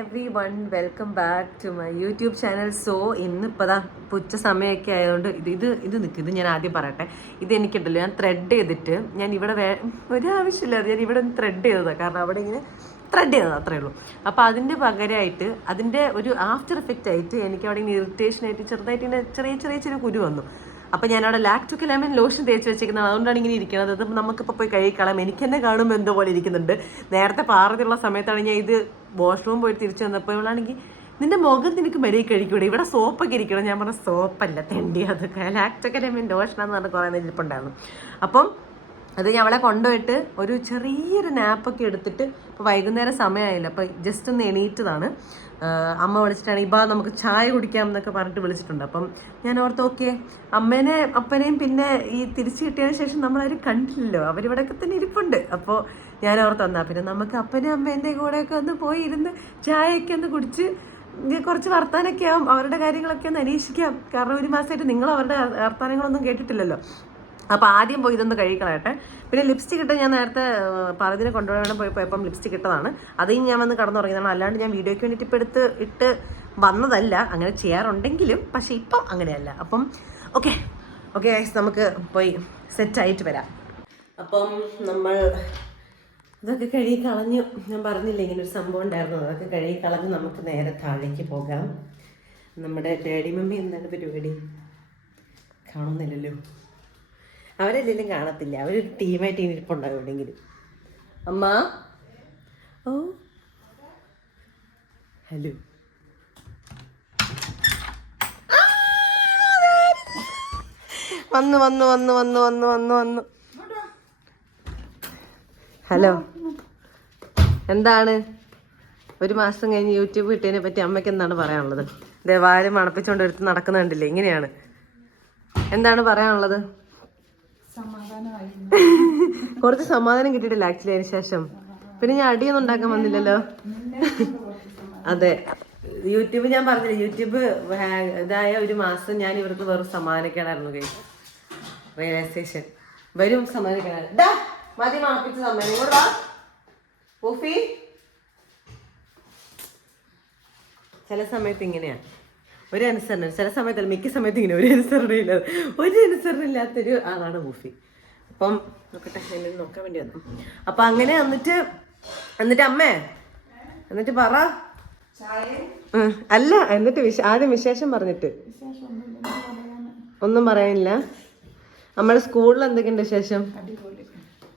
Every one, welcome back to my YouTube channel. So ഇന്നിപ്പോൾ ഉച്ച സമയമൊക്കെ ആയതുകൊണ്ട് ഇത് ഞാൻ ആദ്യം പറയട്ടെ. ഇത് എനിക്കുണ്ടല്ലോ, ഞാൻ ത്രെഡ് ചെയ്തിട്ട് ഞാൻ ഇവിടെ ഒരാവശ്യമില്ല, ഞാൻ ഇവിടെ ത്രെഡ് ചെയ്തതാണ്. കാരണം അവിടെ ഇങ്ങനെ ത്രെഡ് ചെയ്തത് അത്രേ ഉള്ളൂ. അപ്പോൾ അതിൻ്റെ പകരമായിട്ട് അതിൻ്റെ ഒരു ആഫ്റ്റർ എഫക്റ്റ് ആയിട്ട് എനിക്ക് അവിടെ ഇങ്ങനെ ഇറിറ്റേഷനായിട്ട് ചെറുതായിട്ട് ഇങ്ങനെ ചെറിയ കുരു വന്നു. അപ്പോൾ ഞാനവിടെ ലാക്ടോക്ക് ലെമൺ ലോഷൻ തേച്ച് വെച്ചിരിക്കുന്നത്, അതുകൊണ്ടാണ് ഇങ്ങനെ ഇരിക്കുന്നത്. അത് നമുക്കിപ്പോൾ പോയി കഴുകിക്കളാം. എനിക്ക് തന്നെ കാണുമ്പോൾ എന്തോ പോലെ ഇരിക്കുന്നുണ്ട്. നേരത്തെ പാറത്തുള്ള സമയത്താണ് ഞാൻ ഇത് വാഷ്റൂം പോയിട്ട് തിരിച്ചു വന്നപ്പോൾ ഇവളാണെങ്കിൽ നിന്റെ മുഖം നിനക്ക് മര്യാദ കഴിക്കൂടെ, ഇവിടെ സോപ്പൊക്കെ ഇരിക്കണം. ഞാൻ പറഞ്ഞ സോപ്പല്ല തെണ്ടി, അതൊക്കെ ലാക്ടോക്ക് ലെമൺ ലോഷനാന്ന് പറഞ്ഞ് കുറേ ഇരിപ്പുണ്ടായിരുന്നു. അപ്പം അത് ഞാൻ അവളെ കൊണ്ടുപോയിട്ട് ഒരു ചെറിയൊരു നാപ്പൊക്കെ എടുത്തിട്ട് ഇപ്പോൾ വൈകുന്നേരം സമയമായില്ല, അപ്പോൾ ജസ്റ്റ് ഒന്ന് എണീറ്റതാണ്. അമ്മ വിളിച്ചിട്ടാണ് ഇപ്പം നമുക്ക് ചായ കുടിക്കാം എന്നൊക്കെ പറഞ്ഞിട്ട് വിളിച്ചിട്ടുണ്ട്. അപ്പം ഞാൻ ഓർത്ത് ഓക്കെ, അപ്പനെയും പിന്നെ ഈ തിരിച്ചു കിട്ടിയതിന് ശേഷം നമ്മളാരും കണ്ടില്ലല്ലോ, അവരിവിടെയൊക്കെ തന്നെ ഇരിപ്പുണ്ട്. അപ്പോൾ ഞാൻ ഓർത്ത് വന്നാൽ പിന്നെ നമുക്ക് അപ്പനും അമ്മേൻ്റെ കൂടെയൊക്കെ ഒന്ന് പോയി ഇരുന്ന് ചായയൊക്കെ ഒന്ന് കുടിച്ച് കുറച്ച് വർത്താനൊക്കെ ആവും, അവരുടെ കാര്യങ്ങളൊക്കെ ഒന്ന് അന്വേഷിക്കാം. കാരണം ഒരു മാസമായിട്ട് നിങ്ങൾ അവരുടെ വർത്താനങ്ങളൊന്നും കേട്ടിട്ടില്ലല്ലോ. അപ്പോൾ ആദ്യം പോയി ഇതൊന്ന് കഴിക്കളയട്ടെ. പിന്നെ ലിപ്സ്റ്റിക് ഇട്ട് ഞാൻ നേരത്തെ പറഞ്ഞതിനെ കൊണ്ടുപോകാൻ പോയപ്പം ലിപ്സ്റ്റിക് ഇട്ടതാണ്. അതും ഞാൻ വന്ന് കടന്നുറങ്ങിയതാണ്. അല്ലാണ്ട് ഞാൻ വീഡിയോയ്ക്ക് വേണ്ടിയിട്ട് ഇപ്പോൾ ഇട്ട് വന്നതല്ല. അങ്ങനെ ചെയ്യാറുണ്ടെങ്കിലും പക്ഷേ ഇപ്പം അങ്ങനെയല്ല. അപ്പം ഓക്കെ നമുക്ക് പോയി സെറ്റായിട്ട് വരാം. അപ്പം നമ്മൾ ഇതൊക്കെ കഴുകി കളഞ്ഞു. ഞാൻ പറഞ്ഞില്ല ഇങ്ങനെ ഒരു സംഭവം ഉണ്ടായിരുന്നു. അതൊക്കെ കഴുകി കളഞ്ഞ് നമുക്ക് നേരെ താഴേക്ക് പോകാം. നമ്മുടെ ഡാഡി മമ്മി എന്താണ് പരിപാടി കാണുന്നില്ലല്ലോ. അവരെല്ലാം കാണത്തില്ല, അവരൊരു ടീമായിട്ട് ഇങ്ങനെ ഇരിപ്പുണ്ടാവും എവിടെയെങ്കിലും. അമ്മ ഓ ഹലോ, വന്നു. ഹലോ, എന്താണ് ഒരു മാസം കഴിഞ്ഞ് യൂട്യൂബ് കിട്ടിയതിനെ പറ്റി അമ്മയ്ക്ക് എന്താണ് പറയാനുള്ളത്? ദേവാലയം മണപ്പിച്ചുകൊണ്ട് എടുത്ത് നടക്കുന്നുണ്ടല്ലേ, ഇങ്ങനെയാണ്. എന്താണ് പറയാനുള്ളത്? കുറച്ച് സമാധാനം കിട്ടിയിട്ടില്ല ആക്ച്വലി അതിന് ശേഷം. പിന്നെ ഞാൻ അടിയൊന്നും ഉണ്ടാക്കാൻ വന്നില്ലല്ലോ. അതെ, യൂട്യൂബ് ഞാൻ പറഞ്ഞില്ല, യൂട്യൂബ് ഇതായ ഒരു മാസം ഞാൻ ഇവർക്ക് വെറും സമ്മാനിക്കണമായിരുന്നു. റിയലൈസേഷൻ വരും സമ്മാനിക്കണം. മതി മണപ്പിച്ച സമ്മാനം ഇങ്ങോട്ടാ ഊഫി. ചില സമയത്ത് ഇങ്ങനെയാണ് ഒരു അനുസരണം, ചില സമയത്തല്ല മിക്ക സമയത്ത് ഇങ്ങനെ ഒരു അനുസരണം ഇല്ലാത്തൊരു ആളാണ് ഊഫി. അപ്പം നോക്കട്ടെ, എന്നെ നോക്കാൻ വേണ്ടി വന്നു. അപ്പം അങ്ങനെ എന്നിട്ട് അമ്മേ എന്നിട്ട് പറ. അല്ല, എന്നിട്ട് ആദ്യം വിശേഷം പറഞ്ഞിട്ട്. ഒന്നും പറയാനില്ല. നമ്മുടെ സ്കൂളിൽ എന്തൊക്കെയുണ്ട് വിശേഷം?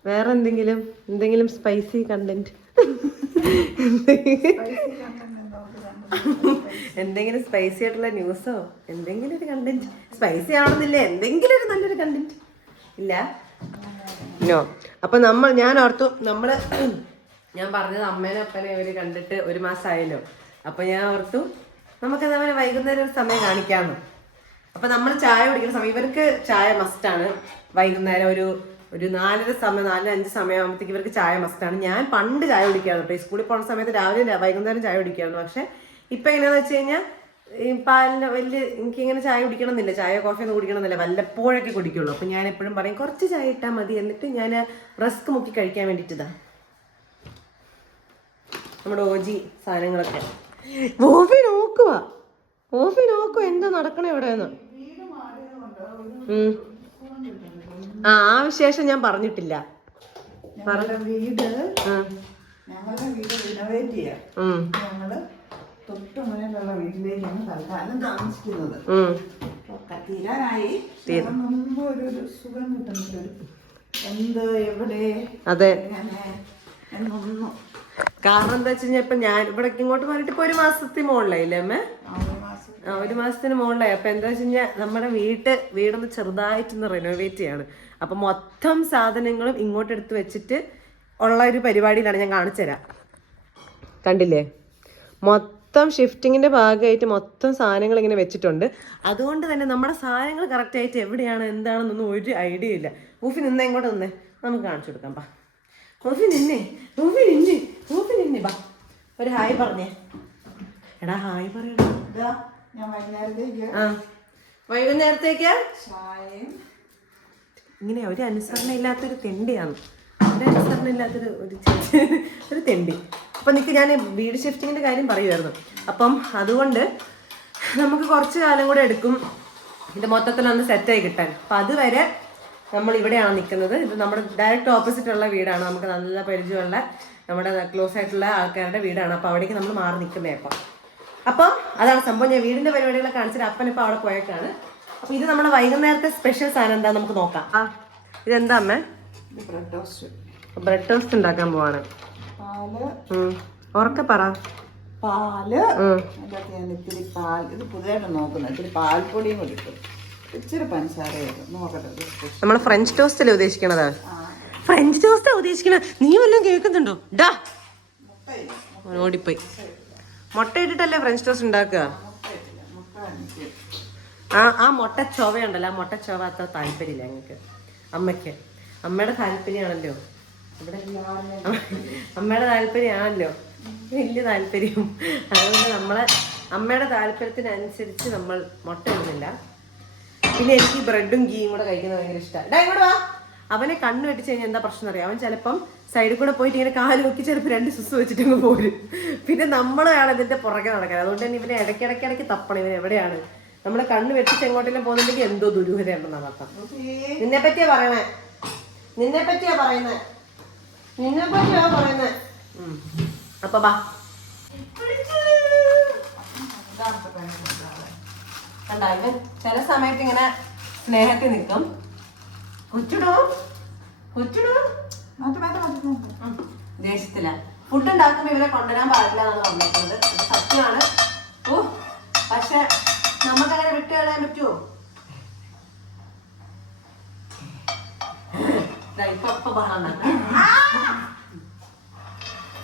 വേറെ എന്തെങ്കിലും സ്പൈസി കണ്ടന്റ്, എന്തെങ്കിലും സ്പൈസി ആയിട്ടുള്ള ന്യൂസോ എന്തെങ്കിലും ഒരു കണ്ടന്റ്? സ്പൈസി ആണെന്നില്ല, എന്തെങ്കിലും ഒരു നല്ലൊരു കണ്ടന്റ് ഇല്ല? നോ. അപ്പൊ ഞാൻ ഓർത്തു ഞാൻ പറഞ്ഞത് അമ്മേനെ അപ്പനെ ഇവര് കണ്ടിട്ട് ഒരു മാസമായല്ലോ. അപ്പൊ ഞാൻ ഓർത്തു നമുക്ക് അതേപോലെ വൈകുന്നേരം ഒരു സമയം കാണിക്കാമെന്ന്. അപ്പൊ നമ്മൾ ചായ കുടിക്കുന്ന സമയം, ഇവർക്ക് ചായ മസ്റ്റാണ്. വൈകുന്നേരം ഒരു 4:30 സമയം, 4-5 സമയമാകുമ്പോഴത്തേക്ക് ഇവർക്ക് ചായ മസ്റ്റാണ്. ഞാൻ പണ്ട് ചായ കുടിക്കാറുണ്ട് കേട്ടോ. ഈ സ്കൂളിൽ പോകുന്ന സമയത്ത് രാവിലെ വൈകുന്നേരം ചായ കുടിക്കാറുണ്ട്. പക്ഷെ ഇപ്പൊ എങ്ങനെയാന്ന് വെച്ച് കഴിഞ്ഞാൽ ഈ പാലിന് എനിക്കിങ്ങനെ ചായ കുടിക്കണമെന്നില്ല, ചായ കോഫിയൊന്നും കുടിക്കണമെന്നില്ല, വല്ലപ്പോഴൊക്കെ കുടിക്കുള്ളൂ. അപ്പം ഞാൻ എപ്പോഴും പറയും കുറച്ച് ചായ ഇട്ടാൽ മതി. എന്നിട്ട് ഞാൻ റസ്ക് മുക്കി കഴിക്കാൻ വേണ്ടിയിട്ടാ നമ്മുടെ ഓജി സാധനങ്ങളൊക്കെ. ഓഫി നോക്കുക എന്തോ നടക്കണേ എവിടെയെന്ന്. ആ വിശേഷം ഞാൻ പറഞ്ഞിട്ടില്ല. ഞങ്ങളുടെ വീട് റിനോവേറ്റ് ചെയ്യാം. ഞങ്ങള് തൊട്ട് മുന്നിലുള്ള വീട്ടിലേക്കാണ് തൽക്കാലം താമസിക്കുന്നത്. തീരാനായി മുമ്പ് ഒരു സുഖം കിട്ടുന്നില്ല, എന്ത് എവിടെ അതെ എന്നൊന്നും. കാരണം എന്താ വെച്ച് കഴിഞ്ഞാൽ ഇപ്പൊ ഞാൻ ഇവിടെ ഇങ്ങോട്ട് പറഞ്ഞിട്ട് ഇപ്പൊ 1 മാസത്തിന് മുകളിലായില്ലേ അമ്മ? 1 മാസത്തിന് മുകളിലായി. അപ്പൊ എന്താ വെച്ച് കഴിഞ്ഞാൽ നമ്മുടെ വീടൊന്ന് ചെറുതായിട്ടൊന്ന് റിനോവേറ്റ് ചെയ്യാണ്. അപ്പൊ മൊത്തം സാധനങ്ങളും ഇങ്ങോട്ട് എടുത്ത് വെച്ചിട്ട് ഉള്ള ഒരു പരിപാടിയിലാണ്. ഞാൻ കാണിച്ചു തരാം. കണ്ടില്ലേ, മൊത്തം ഷിഫ്റ്റിങ്ങിന്റെ ഭാഗമായിട്ട് മൊത്തം സാധനങ്ങൾ ഇങ്ങനെ വെച്ചിട്ടുണ്ട്. അതുകൊണ്ട് തന്നെ നമ്മുടെ സാധനങ്ങൾ കറക്റ്റായിട്ട് എവിടെയാണ് എന്താണെന്നൊന്നും ഒരു ഐഡിയ ഇല്ല. ഊഫി നിന്നേ, ഇങ്ങോട്ട് നിന്നേ, നമുക്ക് കാണിച്ചു കൊടുക്കാം. ബാ ഊഫി നിന്നേ ബാ, ഒരു ഹായ് പറഞ്ഞേ. എടാ ഹായ് പറയടാ. ഞാൻ വൈകുന്നേരത്തേക്ക് ചായയും ഇങ്ങനെ ഒരു അനുസരണ ഇല്ലാത്തൊരു തെണ്ടിയാണ്. ഒരു അനുസരണ ഇല്ലാത്തൊരു തെണ്ടി. അപ്പം നിനക്ക് ഞാൻ വീട് ഷിഫ്റ്റിങ്ങിൻ്റെ കാര്യം പറയുമായിരുന്നു. അപ്പം അതുകൊണ്ട് നമുക്ക് കുറച്ച് കാലം കൂടെ എടുക്കും ഇത് മൊത്തത്തിലൊന്ന് സെറ്റായി കിട്ടാൻ. അപ്പം അതുവരെ നമ്മൾ ഇവിടെയാണ് നിൽക്കുന്നത്. ഇത് നമ്മുടെ ഡയറക്റ്റ് ഓപ്പോസിറ്റ് ഉള്ള വീടാണ്. നമുക്ക് നല്ല പരിചയമുള്ള നമ്മുടെ ക്ലോസ് ആയിട്ടുള്ള ആൾക്കാരുടെ വീടാണ്. അപ്പോൾ അവിടേക്ക് നമ്മൾ മാറി നിൽക്കുന്നത്. അപ്പം അതാണ് സംഭവം. ഞാൻ വീടിൻ്റെ പരിപാടികളെ കാണിച്ചിട്ട് അപ്പനിപ്പോൾ അവിടെ പോയേക്കാണ്. അപ്പോൾ ഇത് നമ്മുടെ വൈകുന്നേരത്തെ സ്പെഷ്യൽ സാധനം എന്താ നമുക്ക് നോക്കാം. ഇതെന്താ അമ്മേ? Bread toast. ബ്രെഡ് ടോസ്റ്റ് ഉണ്ടാക്കാൻ പോവാണ്. പാല് ഉറക്കെ പറ. പാല് ഞാൻ ഇത്തിരി പാൽ, ഇത് പുതിയതായിട്ട് നോക്കുന്നത്, ഇത്തിരി പാൽപ്പൊടിയും കൂടി ഇട്ടു, ഇച്ചിരി പഞ്ചസാരയായിട്ട് നോക്കട്ടെ. നമ്മൾ ഫ്രഞ്ച് ടോസ്റ്റ് അല്ലേ ഉദ്ദേശിക്കണത്? ഫ്രഞ്ച് ടോസ്റ്റാ ഉദ്ദേശിക്കണത്. നീ വല്ലതും കേൾക്കുന്നുണ്ടോ? ഡാ ഓടിപ്പോയി. മുട്ട ഇട്ടിട്ടല്ലേ ഫ്രഞ്ച് ടോസ്റ്റ് ഉണ്ടാക്കുക? ആ മുട്ട ചൊവയുണ്ടല്ലോ, ആ മുട്ട ചൊവ അത്ര താല്പര്യമില്ല ഞങ്ങൾക്ക്. അമ്മയ്ക്ക് അമ്മയുടെ താല്പര്യമാണല്ലോ ഇവിടെ, അമ്മയുടെ താല്പര്യമാണല്ലോ വലിയ താല്പര്യം. അതുകൊണ്ട് നമ്മളെ അമ്മയുടെ താല്പര്യത്തിനനുസരിച്ച് നമ്മൾ മുട്ട ഇടുന്നില്ല. പിന്നെ എനിക്ക് ബ്രെഡും ഗീയും കൂടെ കഴിക്കുന്നത് ഭയങ്കര ഇഷ്ടമാണ്. ഇങ്ങോട്ട് വാ. അവനെ കണ്ണ് വെട്ടിച്ച് കഴിഞ്ഞാൽ എന്താ പ്രശ്നം അറിയാം? അവൻ ചിലപ്പം സൈഡിൽ കൂടെ പോയിട്ട് ഇങ്ങനെ കാല് നോക്കി ചിലപ്പോൾ 2 സുസ് വെച്ചിട്ട് പോരും. പിന്നെ നമ്മളാണ് ഇതിന്റെ പുറകെ നടക്കാൻ. അതുകൊണ്ട് തന്നെ ഇവനെ ഇടയ്ക്കിടയ്ക്ക് തപ്പണം. ഇവൻ എവിടെയാണ്? നമ്മളെ കണ്ണ് വെട്ടിച്ച് എങ്ങോട്ടെങ്കിലും പോകുന്നുണ്ടെങ്കിൽ എന്തോ ദുരൂഹതയുണ്ടെന്നാണ് അർത്ഥം. നിന്നെ പറ്റിയാ പറയുന്നത്. അപ്പൊ ബാ കണ്ടാ, ഇവൻ ചില സമയത്ത് ഇങ്ങനെ സ്നേഹത്തിൽ നിൽക്കും. കൊച്ചിടോ ദേഷ്യത്തില്ല. ഫുഡ് ഉണ്ടാക്കുമ്പോ ഇവരെ കൊണ്ടുവരാൻ പാടില്ല എന്നാണ് പറഞ്ഞിട്ടുണ്ട്. അത് സത്യമാണ്. പക്ഷെ നമുക്കങ്ങനെ വിട്ട് കളയാൻ പറ്റുമോ? ഇപ്പൊ ബഹളം.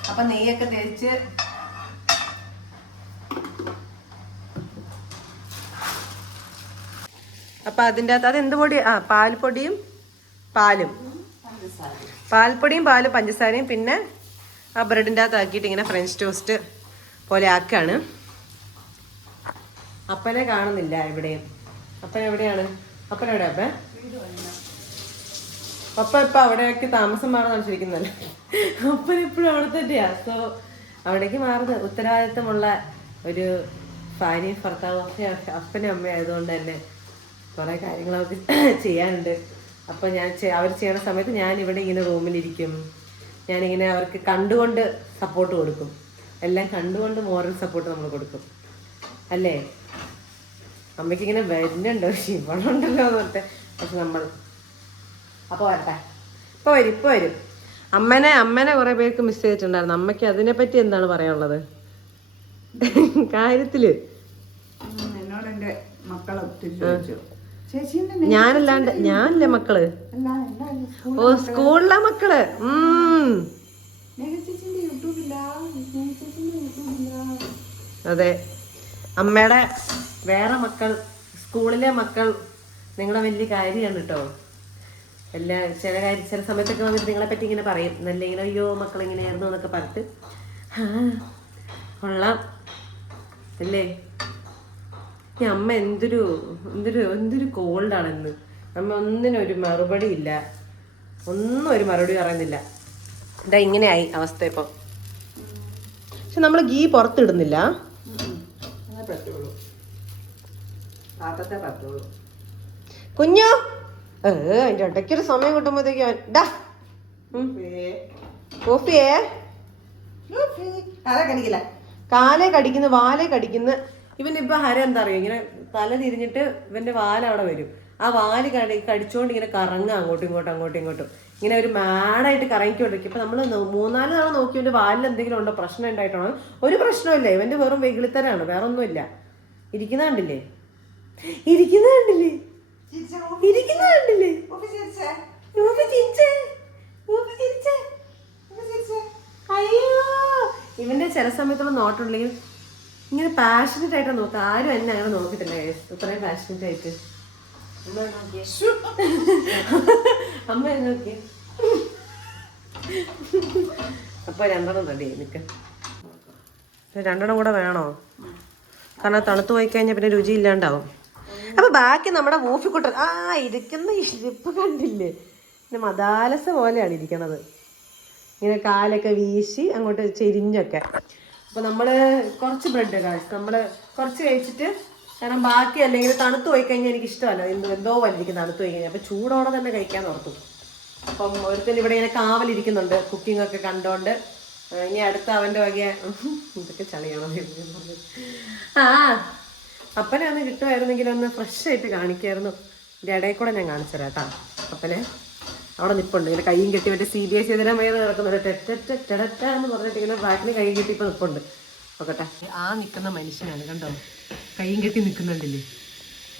അപ്പൊ നെയ്യൊക്കെ തേച്ച് അപ്പൊ അതിൻ്റെ അകത്ത് അതെന്ത് പൊടി? പാൽപ്പൊടിയും പാലും, പാൽപ്പൊടിയും പാലും പഞ്ചസാരയും പിന്നെ ആ ബ്രെഡിൻ്റെ അകത്ത് ആക്കിയിട്ട് ഇങ്ങനെ ഫ്രഞ്ച് ടോസ്റ്റ് പോലെ ആക്കാണ്. അപ്പനെ കാണുന്നില്ല എവിടെയും. അപ്പൻ എവിടെയാണ്? അപ്പനെവിടെ? അപ്പ ഇപ്പൊ അവിടേക്ക് താമസം മാറാൻ വെച്ചിരിക്കുന്നല്ലോ. അപ്പൻ എപ്പോഴും അവിടെ തന്നെയാ. സോ അവിടേക്ക് മാറുന്നത് ഉത്തരവാദിത്തമുള്ള ഒരു ഭാര്യയും ഭർത്താവും അപ്പനും അമ്മയും ആയതുകൊണ്ട് തന്നെ കുറെ കാര്യങ്ങളൊക്കെ ചെയ്യാനുണ്ട്. അപ്പൊ അവർ ചെയ്യണ സമയത്ത് ഞാൻ ഇവിടെ ഇങ്ങനെ റൂമിലിരിക്കും. ഞാനിങ്ങനെ അവർക്ക് കണ്ടുകൊണ്ട് സപ്പോർട്ട് കൊടുക്കും. എല്ലാം കണ്ടുകൊണ്ട് മോറൽ സപ്പോർട്ട് നമ്മൾ കൊടുക്കും അല്ലേ? അമ്മയ്ക്ക് ഇങ്ങനെ വരുന്നുണ്ടോ ശിവണുണ്ടല്ലോ എന്ന് പറഞ്ഞിട്ട്. പക്ഷെ നമ്മൾ അപ്പോൾ വരട്ടെ. ഇപ്പോൾ വരും. അമ്മനെ കുറെ പേർക്ക് മിസ് ചെയ്തിട്ടുണ്ടായിരുന്നു. അമ്മയ്ക്ക് അതിനെപ്പറ്റി എന്താണ് പറയാനുള്ളത് കാര്യത്തില്? എന്നോട് എൻ്റെ മക്കളെ ഞാനല്ലേ മക്കള്? ഓ, സ്കൂളിലെ മക്കള്. അതെ, അമ്മയുടെ വേറെ മക്കൾ, സ്കൂളിലെ മക്കൾ നിങ്ങളുടെ വലിയ കാര്യമാണ് കേട്ടോ. ചില സമയത്തൊക്കെ വന്നിട്ട് നിങ്ങളെ പറ്റി ഇങ്ങനെ പറയും. നല്ല ഇങ്ങനെ അയ്യോ മക്കൾ ഇങ്ങനെയായിരുന്നു എന്നൊക്കെ പറഞ്ഞിട്ട് കൊള്ളാം അല്ലേ? അമ്മ എന്തൊരു കോൾഡാണെന്ന്. അമ്മ ഒന്നിനും ഒരു മറുപടി ഇല്ല, ഒരു മറുപടി പറയുന്നില്ല. ഇതാ ഇങ്ങനെയായി അവസ്ഥ ഇപ്പം. പക്ഷെ നമ്മൾ ഗീ പുറത്തിടുന്നില്ല. കുഞ്ഞോ അതിന്റെ ഇടയ്ക്കൊരു സമയം കിട്ടുമ്പോഴത്തേക്ക് കോഫിയേ കാലേ കടിക്കുന്നു, വാലേ കടിക്കുന്നു. ഇവനിപ്പോ ഹരം എന്താ അറിയോ, ഇങ്ങനെ തല തിരിഞ്ഞിട്ട് ഇവന്റെ വാലവിടെ വരും. ആ വാല് കടിച്ചോണ്ട് ഇങ്ങനെ കറങ്ങുക അങ്ങോട്ടും ഇങ്ങോട്ടും ഇങ്ങനെ ഒരു മാഡായിട്ട് കറങ്ങിക്കൊണ്ടിരിക്കും. ഇപ്പൊ നമ്മള് 3-4 തവണ നോക്കി ഇവന്റെ വാലിൽ എന്തെങ്കിലും ഉണ്ടോ, പ്രശ്നം ഉണ്ടായിട്ടാണോ? ഒരു പ്രശ്നമില്ല. ഇവന്റെ വെറും വെകിളിത്തരാണ്, വേറെ ഒന്നുമില്ല. ഇരിക്കുന്ന കണ്ടില്ലേ? അയ്യോ, ഇവന്റെ ചില സമയത്തുള്ള നോട്ടുണ്ടെങ്കിൽ ഇങ്ങനെ പാഷനറ്റ് ആയിട്ട് നോക്കാം. ആരും എന്നെ അങ്ങനെ നോക്കിയിട്ടില്ല ഇത്രയും പാഷനറ്റ് ആയിട്ട്. അമ്മ നോക്കി. അപ്പൊ 2 റെഡി നിൽക്ക. 2 കൂടെ വേണോ? കാരണം തണുത്ത് പോയി കഴിഞ്ഞാൽ പിന്നെ രുചി ഇല്ലാണ്ടാവും. അപ്പൊ ബാക്കി നമ്മുടെ വൂഫിക്കുട്ടൻ ഇരിക്കുന്ന ഇരിപ്പ് കണ്ടില്ലേ? പിന്നെ മദാലസ പോലെയാണ് ഇരിക്കണത്. ഇങ്ങനെ കാലൊക്കെ വീശി അങ്ങോട്ട് ചെരിഞ്ഞൊക്കെ. അപ്പോൾ നമ്മൾ കുറച്ച് ബ്രെഡ് കഴിച്ചു, നമ്മൾ കുറച്ച് കഴിച്ചിട്ട്, കാരണം ബാക്കി അല്ലെങ്കിൽ തണുത്ത് പോയി കഴിഞ്ഞാൽ എനിക്ക് ഇഷ്ടമല്ല, എന്തോ വലിക്കും തണുത്ത് പോയി കഴിഞ്ഞാൽ. അപ്പോൾ ചൂടോടെ തന്നെ കഴിക്കാൻ ഓർത്തു. അപ്പം ഒരുത്തൻ ഇവിടെ ഇങ്ങനെ കാവലിരിക്കുന്നുണ്ട് കുക്കിംഗ് ഒക്കെ കണ്ടോണ്ട്. ഇനി അടുത്ത അവൻ്റെ വകയ ഇതൊക്കെ ചളിയാണോ ആ അപ്പനെ ഒന്ന് കിട്ടുമായിരുന്നെങ്കിൽ ഒന്ന് ഫ്രഷ് ആയിട്ട് കാണിക്കായിരുന്നു. ഇതിൻ്റെ ഇടയിൽ കൂടെ ഞാൻ കാണിച്ചു തരാം കേട്ടോ. അപ്പനെ അവിടെ നിൽപ്പുണ്ട് ഇങ്ങനെ കൈയും കെട്ടി മറ്റേ CBSE എതിരമേത് നടക്കുന്നുണ്ട്. ടെറ്റ എന്ന് പറഞ്ഞിട്ട് ഇങ്ങനെ ബാക്കിന് കൈയും കെട്ടി ഇപ്പോൾ നിൽപ്പുണ്ട്. നോക്കട്ടെ, ആ നിൽക്കുന്ന മനുഷ്യനാണ് കണ്ടോ, കൈയും കെട്ടി നിൽക്കുന്നുണ്ടല്ലേ,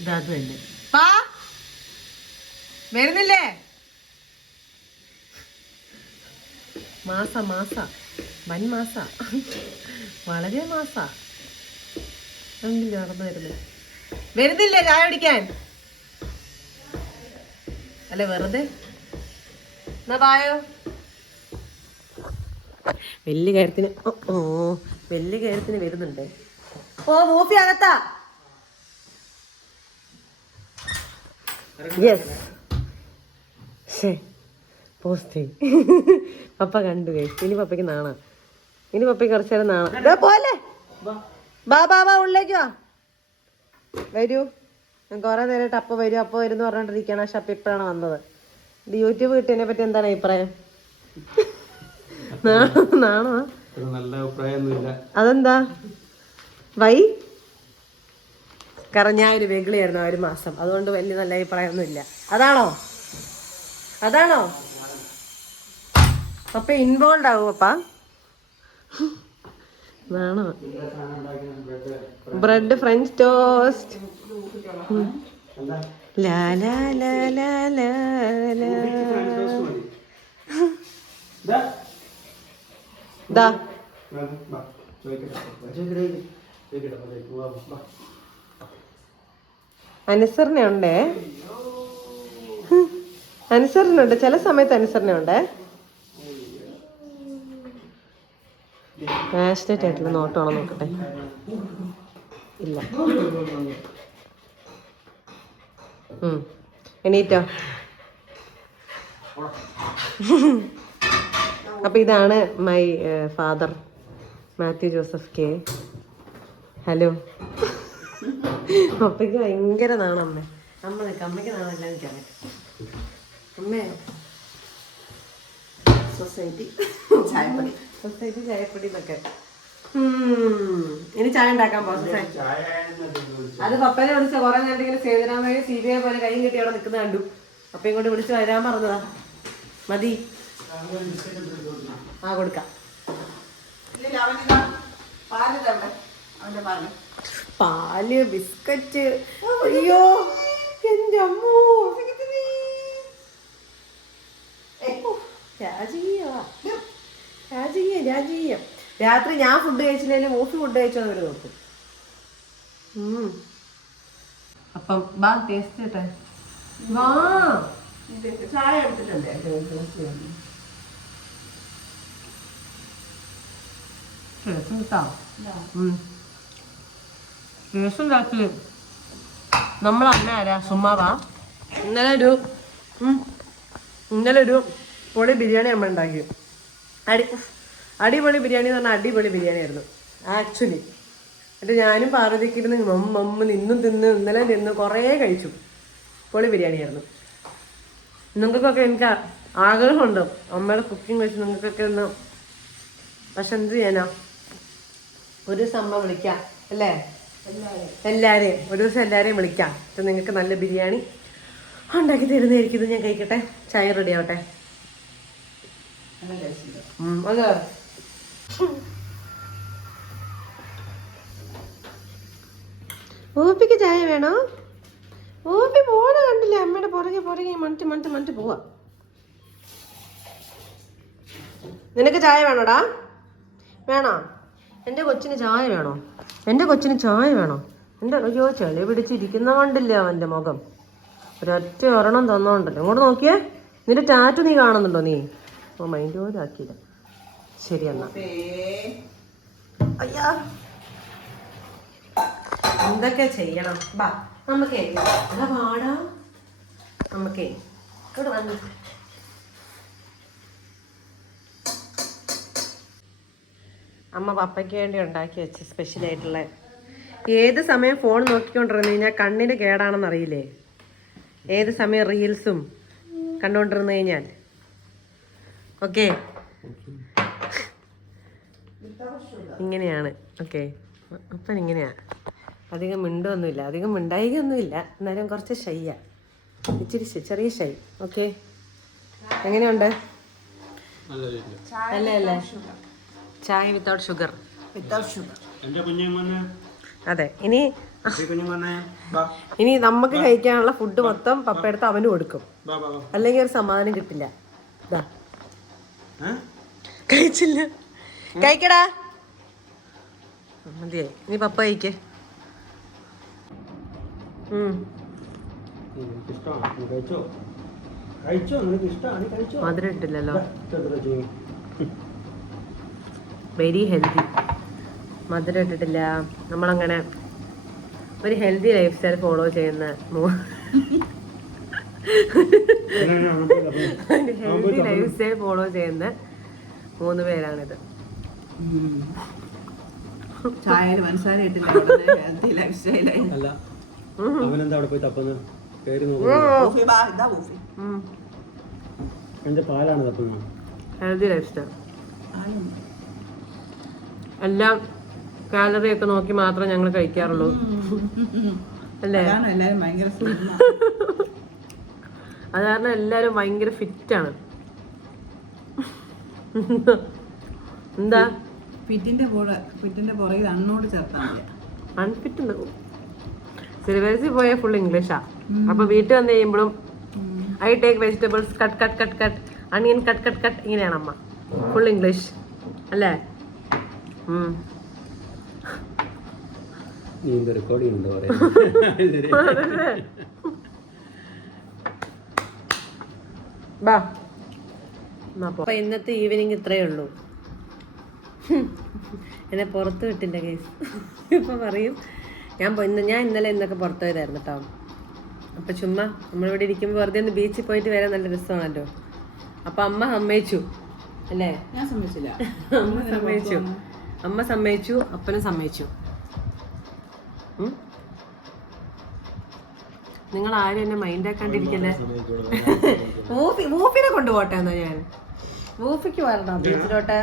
ഇതത് തന്നെ. പാ വരുന്നില്ലേ? മാസ വൻ മാസ, വളരെ മാസ നടന്നു വരുന്നില്ലേ ചായ കുടിക്കാൻ? അല്ലെ വെറുതെ എന്നാ പായോ. വലിയ കാര്യത്തിന് വലിയ കാര്യത്തിന് വരുന്നുണ്ട്. ഓ മൂപ്പി അകത്താ. യെസ് പോസ്റ്റ് പപ്പ കണ്ടു കഴിച്ചു. ഇനി പപ്പയ്ക്ക് നാണാ, ഇനി പപ്പയ്ക്ക് കുറച്ചു നേരം നാണാ. പോലെ ബാ ഉള്ളിലേക്ക് വാ, വരൂ. ഞാൻ കുറെ നേരമായിട്ട് അപ്പ വരും അപ്പ വരും എന്ന് പറഞ്ഞോണ്ടിരിക്കുകയാണ്. പക്ഷെ അപ്പ ഇപ്പോഴാണ് വന്നത്. ഇത് യൂട്യൂബ് കിട്ടിയതിനെ പറ്റി എന്താണ് അഭിപ്രായം? നാണോ? അതെന്താ വൈ? കാരണം ഞാൻ ഒരു വെഗിളിയായിരുന്നു ആ ഒരു മാസം, അതുകൊണ്ട് വലിയ നല്ല അഭിപ്രായമൊന്നുമില്ല. അതാണോ അപ്പൊ ഇൻവോൾവ് ആവും അപ്പ? നാണോ? Bread French toast. ലാ ലാ ലാ ലാ ലാ ലാ. ദാ അനുസരണയുണ്ടേ, അനുസരണയുണ്ട് ചില സമയത്ത്, അനുസരണയുണ്ടേ. പാഷനേറ്റ് ആയിട്ടുള്ള നോട്ടമാണോ നോക്കട്ടെ. ഇല്ല എണീറ്റോ? അപ്പൊ ഇതാണ് my father Mathew Joseph K. Hello. അപ്പയ്ക്ക് ഭയങ്കര നാണം അമ്മ. അമ്മയ്ക്ക് നാണല്ല എനിക്കറിയാം. അമ്മേ സൊസൈറ്റി ചായപ്പൊടി എന്നൊക്കെ. ഇനി ചായ ഉണ്ടാക്കാൻ പോകും. അത് പപ്പനെ വിളിച്ച കുറെ നേരം ഇങ്ങനെ സേവനാമയെ CBI പോലെ കൈയും കെട്ടി അവിടെ നിൽക്കുന്ന കണ്ടു. അപ്പൊ ഇങ്ങോട്ട് വിളിച്ച് വരാൻ പറഞ്ഞതാ. മതി കൊടുക്കാം. പാല് ബിസ്ക്കറ്റ്. അയ്യോ എന്റെ അമ്മോ, രാജീയം. രാത്രി ഞാൻ ഫുഡ് കഴിച്ചില്ലെങ്കിലും ഓഫി ഫുഡ് കഴിച്ചോന്ന് അവര് നോക്കും. അപ്പം ബാ ടേസ്റ്റ് ചെയ്യട്ടെ. വാ ചായ എടുത്തിട്ടുണ്ടേ. നമ്മളമ്മ ആരാ സുമ്മാവാ. ഇന്നലെ ഒരു പൊളി ബിരിയാണി അമ്മ ഉണ്ടാക്കി. അടിപൊളി ബിരിയാണി എന്ന് പറഞ്ഞാൽ അടിപൊളി ബിരിയാണി ആയിരുന്നു ആക്ച്വലി. എന്നിട്ട് ഞാനും പാർവതിക്കിരുന്ന് നിന്നും ഇന്നലെ തിന്ന് കുറേ കഴിച്ചു. പൊളി ബിരിയാണി ആയിരുന്നു. നിങ്ങൾക്കൊക്കെ എനിക്ക് ആഗ്രഹമുണ്ട് അമ്മയുടെ കുക്കിംഗ് വെച്ച് നിങ്ങൾക്കൊക്കെ ഒന്ന്. പക്ഷെ എന്ത് ചെയ്യാനാ, ഒരു ദിവസം അമ്മ വിളിക്കാം അല്ലേ, എല്ലാവരെയും ഒരു ദിവസം എല്ലാവരെയും വിളിക്കാം. അപ്പം നിങ്ങൾക്ക് നല്ല ബിരിയാണി ഉണ്ടാക്കി തരുന്നതായിരിക്കും. ഇത് ഞാൻ കഴിക്കട്ടെ, ചായ റെഡി ആവട്ടെ. അതെ ഓപ്പിക്ക് ചായ വേണോ? ഓപ്പി പോണ കണ്ടില്ലേ, അമ്മയുടെ പുറകെ മണിട്ട് പോവാ. നിനക്ക് ചായ വേണോടാ? വേണോ? എൻ്റെ കൊച്ചിന് ചായ വേണോ? എൻ്റെ അയ്യോ ചെളി പിടിച്ചിരിക്കുന്ന കണ്ടില്ലേ അവൻ്റെ മുഖം. ഒരൊറ്റ ഒരെണ്ണം തന്നോണ്ടല്ലോ. ഇങ്ങോട്ട് നോക്കിയേ, നിന്റെ ടാറ്റു നീ കാണുന്നുണ്ടോ? നീ മൈൻഡ് പോലും ആക്കിയില്ല. ശരി എന്നാ. അയ്യാ എന്തൊക്കെ ചെയ്യണം. ബാ നമുക്കേ പാടാ. നമുക്കേ ഇവിടെ വന്നു അമ്മ പപ്പയ്ക്ക് വേണ്ടി ഉണ്ടാക്കി വെച്ച സ്പെഷ്യലായിട്ടുള്ള. ഏത് സമയം ഫോൺ നോക്കിക്കൊണ്ടിരുന്നു കഴിഞ്ഞാൽ കണ്ണിന് കേടാണെന്ന് അറിയില്ലേ? ഏത് സമയം റീൽസും കണ്ടുകൊണ്ടിരുന്നു കഴിഞ്ഞാൽ. ഓക്കെ, ഇങ്ങനെയാണ്. ഓക്കെ, അപ്പം ഇങ്ങനെയാ. അധികം മിണ്ടൊന്നുമില്ല, അധികം മിണ്ടായികൊന്നുമില്ല, എന്നാലും കുറച്ച് ഷൈയാ, ഇച്ചിരി ചെറിയ ഷൈ. ഓക്കെ, എങ്ങനെയുണ്ട്? അല്ലേ? ചായ വിത്തൗട്ട് ഷുഗർ. അതെ. ഇനി നമുക്ക് കഴിക്കാനുള്ള ഫുഡ് മൊത്തം പപ്പയെടുത്ത് അവന് കൊടുക്കും, അല്ലെങ്കിൽ ഒരു സമാധാനം കിട്ടില്ല. കഴിച്ചില്ല, കഴിക്കടാ. മതിയായി, ഇനി പപ്പ കഴിക്കേ. മധുരം ഇട്ടില്ലല്ലോ. Very healthy. മധുരം ഇട്ടിട്ടില്ല. നമ്മളങ്ങനെ ഒരു ഹെൽത്തി ലൈഫ് സ്റ്റൈൽ ഫോളോ ചെയ്യുന്ന ഹെൽത്തി ലൈഫ് സ്റ്റൈൽ ഫോളോ ചെയ്യുന്ന 3 പേരാണിത്. ചായയിൽ മനസ്സാര ഇട്ടില്ല. Healthy life style. എല്ലാം കാലറി ഒക്കെ നോക്കി മാത്രമേ ഞങ്ങൾ കഴിക്കാറുള്ളൂ, അല്ലേ? അത് കാരണം എല്ലാരും ഭയങ്കര ഫിറ്റാണ്. എന്താ ഫിറ്റിന്റെ പുറകിൽ അണ്ണോട് ചേർത്താൽ അൺഫിറ്റ് സിലബസിൽ പോയ ഫുൾ ഇംഗ്ലീഷാ. അപ്പൊ വീട്ടിൽ വന്ന് കഴിയുമ്പോഴും I take vegetables cut cut cut cut, onion cut cut cut, ഇങ്ങനെയാണ് അമ്മ. ഫുൾ ഇംഗ്ലീഷ് അല്ലേ? അപ്പൊ ഇന്നത്തെ ഈവനിങ് ഇത്രയേ ഉള്ളൂ. എന്നെ പുറത്ത് വിട്ടില്ല കേസ്. ഇപ്പൊ പറയും ഞാൻ ഇന്നൊക്കെ പുറത്തു പോയതായിരുന്നു കേട്ടോ. അപ്പൊ ചുമ്മാ നമ്മളിവിടെ ഇരിക്കുമ്പോൾ വെറുതെ ഒന്ന് ബീച്ചിൽ പോയിട്ട് വരാൻ നല്ല രസമാണല്ലോ. അപ്പൊ അമ്മ സമ്മതിച്ചു അല്ലേ? ഞാൻ സമ്മതിച്ചില്ല. അമ്മ സമ്മതിച്ചു, അപ്പനും സമ്മതിച്ചു. നിങ്ങൾ ആരും എന്നെ മൈൻഡ് ആക്കാണ്ടിരിക്കല്ലേ? വൂഫിനെ കൊണ്ടുപോട്ടെ എന്നാ ഞാൻ. വൂഫിക്ക് വരണോ ബീച്ചിലോട്ട്?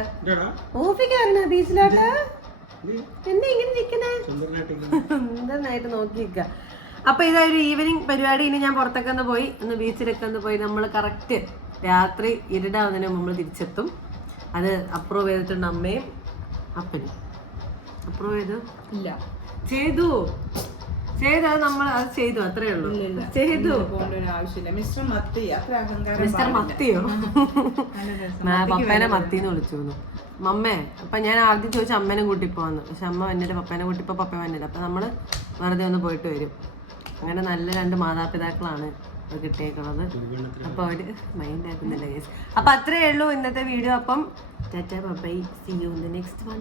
വൂഫിക്ക് വരണോ ബീച്ചിലോട്ട്? എന്താ ഇങ്ങനെ നിൽക്കുന്നേ? നന്നായിട്ട് നോക്കി നിൽക്ക. അപ്പൊ ഇതൊരു ഈവനിങ് പരിപാടി. ഇനി ഞാൻ പുറത്തൊക്കെ ഒന്ന് പോയി ബീച്ചിലൊക്കെ ഒന്ന് പോയി നമ്മൾ കറക്റ്റ് രാത്രി ഇരുടാവുന്നതിന് മുമ്പ് തിരിച്ചെത്തും. അത് അപ്രൂവ് ചെയ്തിട്ടുണ്ട് അമ്മയും അപ്പനും. അപ്രൂവ് ചെയ്തു ഇല്ല? ചെയ്തു. അത് നമ്മൾ അത് ചെയ്തു, അത്രേ ഉള്ളൂ. ചെയ്തു. മിസ്റ്റർ മത്തിയോ? പപ്പേനെ മത്തിന്ന് വിളിച്ചു മമ്മേ. അപ്പൊ ഞാൻ ആദ്യം ചോദിച്ചു അമ്മേനെ കൂട്ടി പോവാന്ന്. പക്ഷെ അമ്മ വന്നിട്ട് പപ്പേനെ കൂട്ടിപ്പോ പപ്പ വന്നില്ല. അപ്പൊ നമ്മള് വെറുതെ ഒന്ന് പോയിട്ട് വരും. അങ്ങനെ നല്ല 2 മാതാപിതാക്കളാണ് കിട്ടിയേക്കുന്നത്. അപ്പൊ അവര് മൈൻഡ് ആക്കുന്നില്ല കേസ്. അപ്പൊ അത്രേ ഉള്ളൂ ഇന്നത്തെ വീഡിയോ. അപ്പം tata bye, see you in the next one.